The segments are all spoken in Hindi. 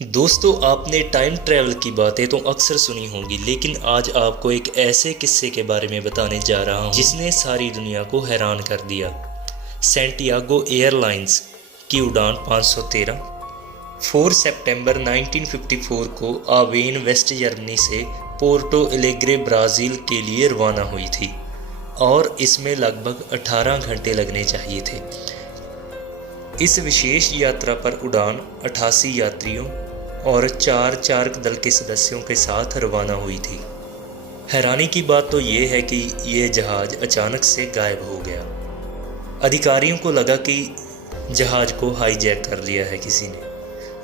दोस्तों, आपने टाइम ट्रैवल की बातें तो अक्सर सुनी होंगी, लेकिन आज आपको एक ऐसे किस्से के बारे में बताने जा रहा हूं जिसने सारी दुनिया को हैरान कर दिया। सैंटियागो एयरलाइंस की उड़ान 513 4 सितंबर 1954 को आवेन, वेस्ट जर्मनी से पोर्टो एलेग्रे, ब्राज़ील के लिए रवाना हुई थी और इसमें लगभग 18 घंटे लगने चाहिए थे। इस विशेष यात्रा पर उड़ान 88 यात्रियों और 4 चालक दल के सदस्यों के साथ रवाना हुई थी। हैरानी की बात तो ये है कि ये जहाज़ अचानक से गायब हो गया। अधिकारियों को लगा कि जहाज़ को हाईजैक कर लिया है किसी ने,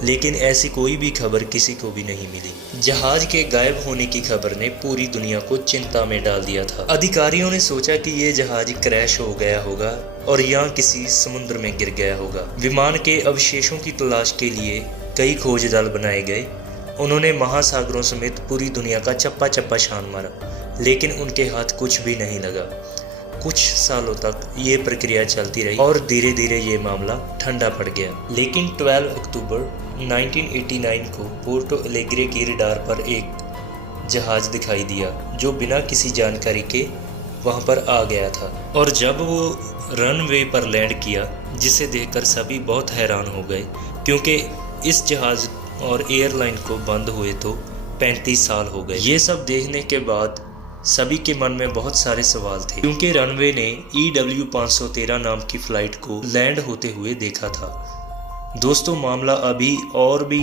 लेकिन ऐसी कोई भी खबर किसी को भी नहीं मिली। जहाज़ के गायब होने की खबर ने पूरी दुनिया को चिंता में डाल दिया था। अधिकारियों ने सोचा कि ये जहाज़ क्रैश हो गया होगा और यहाँ किसी समुद्र में गिर गया होगा। विमान के अवशेषों की तलाश के लिए कई खोज दल बनाए गए। उन्होंने महासागरों समेत पूरी दुनिया का चप्पा चप्पा छान मारा, लेकिन उनके हाथ कुछ भी नहीं लगा। कुछ सालों तक ये प्रक्रिया चलती रही और धीरे धीरे ये मामला ठंडा पड़ गया। लेकिन 12 अक्टूबर 1989 को पोर्टो एलेग्रे की रडार पर एक जहाज़ दिखाई दिया जो बिना किसी जानकारी के वहाँ पर आ गया था। और जब वो रनवे पर लैंड किया, जिसे देखकर सभी बहुत हैरान हो गए, क्योंकि इस जहाज़ और एयरलाइन को बंद हुए तो 35 साल हो गए। ये सब देखने के बाद सभी के मन में बहुत सारे सवाल थे, क्योंकि रनवे ने EW 513 नाम की फ़्लाइट को लैंड होते हुए देखा था। दोस्तों, मामला अभी और भी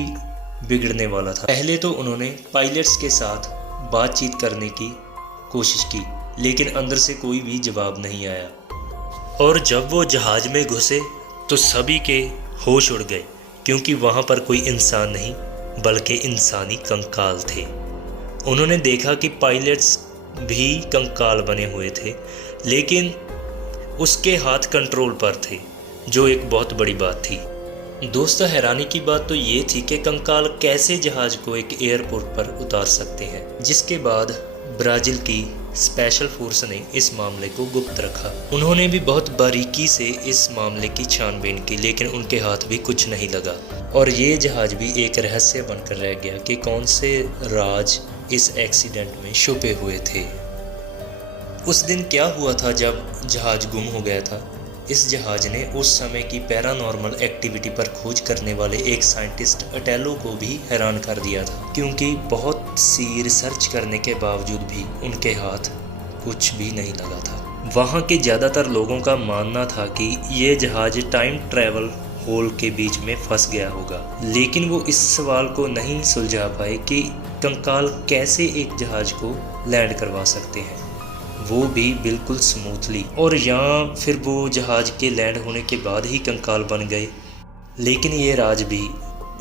बिगड़ने वाला था। पहले तो उन्होंने पायलट्स के साथ बातचीत करने की कोशिश की, लेकिन अंदर से कोई भी जवाब नहीं आया। और जब वो जहाज़ में घुसे तो सभी के होश उड़ गए, क्योंकि वहाँ पर कोई इंसान नहीं बल्कि इंसानी कंकाल थे। उन्होंने देखा कि पायलट्स भी कंकाल बने हुए थे, लेकिन उसके हाथ कंट्रोल पर थे, जो एक बहुत बड़ी बात थी। दोस्तों, हैरानी की बात तो ये थी कि कंकाल कैसे जहाज़ को एक एयरपोर्ट पर उतार सकते हैं। जिसके बाद ब्राज़ील की स्पेशल फोर्स ने इस मामले को गुप्त रखा। उन्होंने भी बहुत बारीकी से इस मामले की छानबीन की, लेकिन उनके हाथ भी कुछ नहीं लगा और ये जहाज़ भी एक रहस्य बनकर रह गया कि कौन से राज इस एक्सीडेंट में छुपे हुए थे। उस दिन क्या हुआ था जब जहाज़ गुम हो गया था? इस जहाज़ ने उस समय की पैरानॉर्मल एक्टिविटी पर खोज करने वाले एक साइंटिस्ट अटेलो को भी हैरान कर दिया था, क्योंकि बहुत सी रिसर्च करने के बावजूद भी उनके हाथ कुछ भी नहीं लगा था। वहाँ के ज़्यादातर लोगों का मानना था कि ये जहाज़ टाइम ट्रैवल होल के बीच में फंस गया होगा, लेकिन वो इस सवाल को नहीं सुलझा पाए कि कंकाल कैसे एक जहाज़ को लैंड करवा सकते हैं, वो भी बिल्कुल स्मूथली। और यहाँ फिर वो जहाज़ के लैंड होने के बाद ही कंकाल बन गए, लेकिन ये राज भी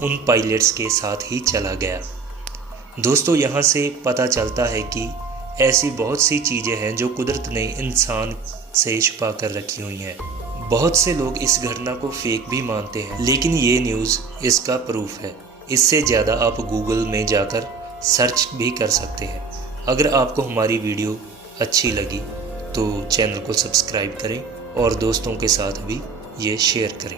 उन पायलट्स के साथ ही चला गया। दोस्तों, यहाँ से पता चलता है कि ऐसी बहुत सी चीज़ें हैं जो कुदरत ने इंसान से छुपा कर रखी हुई हैं। बहुत से लोग इस घटना को फेक भी मानते हैं, लेकिन ये न्यूज़ इसका प्रूफ है। इससे ज़्यादा आप गूगल में जाकर सर्च भी कर सकते हैं। अगर आपको हमारी वीडियो अच्छी लगी तो चैनल को सब्सक्राइब करें और दोस्तों के साथ भी ये शेयर करें।